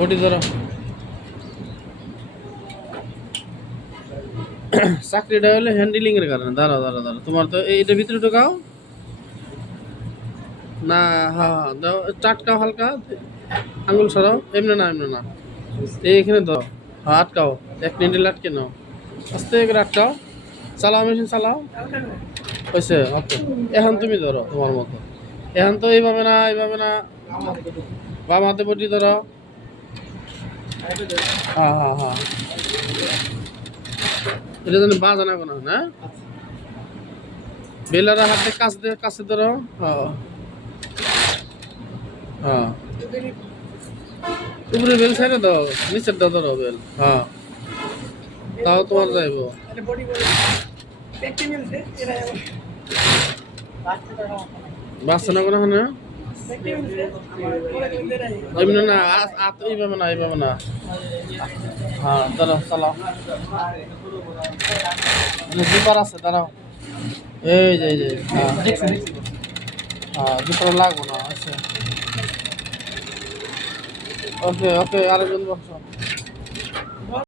বটি ধরো। চাকরিটা হলে হ্যান্ডেলিং এর কারণে। দাঁড়াও দাঁড়াও দাঁড়াও, তোমার তো এইটা ভিতরে ঢোকাও না। হ্যাঁ হ্যাঁ দাও, চাটকাও হালকা, আঙুল সরাও। এমনি না এমনি না, এইখানে দাও। হ্যাঁ আটকাও, এক নিডেল আটকে নাও, আস্তে করে আটকাও। চালাও, মেশিন চালাও। হয়েছে, ওকে। এখন তুমি ধরো তোমার মতো। এখন তো এইভাবে না, এইভাবে না, বাম হাতে বটি ধরো। হ্যাঁ হ্যাঁ হ্যাঁ, এটা যেন বাজা না কোনো না। বেলার হাতে কাছে ধরো। হ্যাঁ হ্যাঁ, উপরে বেল ছেড়ে দাও, নিচেরটা ধরো বেল। হ্যাঁ, তাও তোমার যাইব। বাচ্চা না কোনো না, এমনি না, এইভাবে না, এইভাবে না। হ্যাঁ দাঁড়াও, চালাও। জিপার আছে, দাঁড়াও। এই যে হ্যাঁ হ্যাঁ, জিপার লাগবো না, আচ্ছা। ওকে ওকে, আরেকজন বসো।